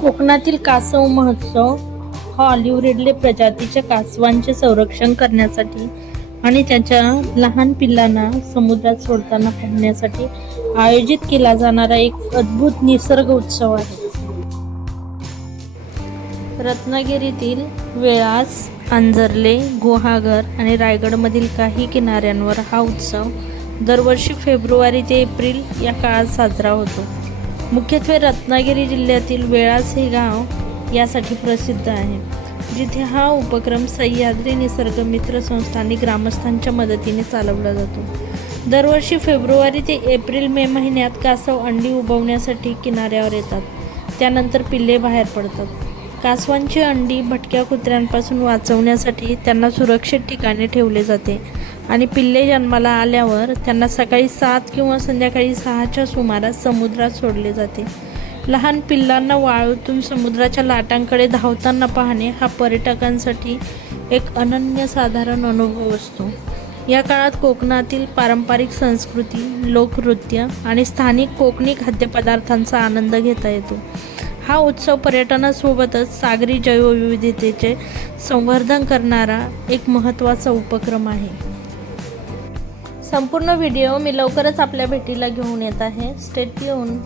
कोकणातील कासव महोत्सव हा ऑलिव्ह रिडले प्रजातीच्या कासवांचे संरक्षण करण्यासाठी आणि त्याच्या लहान पिल्लांना समुद्रात सोडताना पाहण्यासाठी आयोजित केला जाणारा एक अद्भुत निसर्ग उत्सव आहे. रत्नागिरीतील वेळास आंजर्ले गुहागर आणि रायगडमधील काही किनाऱ्यांवर हा उत्सव दरवर्षी फेब्रुवारी ते एप्रिल या काळात साजरा होतो. मुख्यत्वे रत्नागिरी जिल्ह्यातील वेळास हे गाव यासाठी प्रसिद्ध आहे. जिथे हा उपक्रम सह्याद्री निसर्ग मित्र संस्था आणि ग्रामस्थांच्या मदतीने चालवला जातो. दरवर्षी फेब्रुवारी ते एप्रिल मे महिन्यात कासव अंडी उबवण्यासाठी किनाऱ्यावर येतात. त्यानंतर पिल्ले बाहेर पडतात. कासवांची अंडी भटक्या कुत्र्यांपासून वाचवण्यासाठी त्यांना सुरक्षित ठिकाणी ठेवले जाते. आणि पिल्ले जन्माला आल्यावर त्यांना सकाळी सात किंवा संध्याकाळी सहाच्या सुमारास समुद्रात सोडले जाते. लहान पिल्लांना वाळूतून समुद्राच्या लाटांकडे धावताना पाहणे हा पर्यटकांसाठी एक अनन्यसाधारण अनुभव असतो. या काळात कोकणातील पारंपरिक संस्कृती लोकनृत्य आणि स्थानिक कोकणी खाद्यपदार्थांचा आनंद घेता येतो. हा उत्सव पर्यटनासोबतच सागरी जैवविविधतेचे संवर्धन करणारा एक महत्त्वाचा उपक्रम आहे. संपूर्ण व्हिडिओ मी लवकरच आपल्या भेटीला घेऊन येत आहे. स्टेट येऊन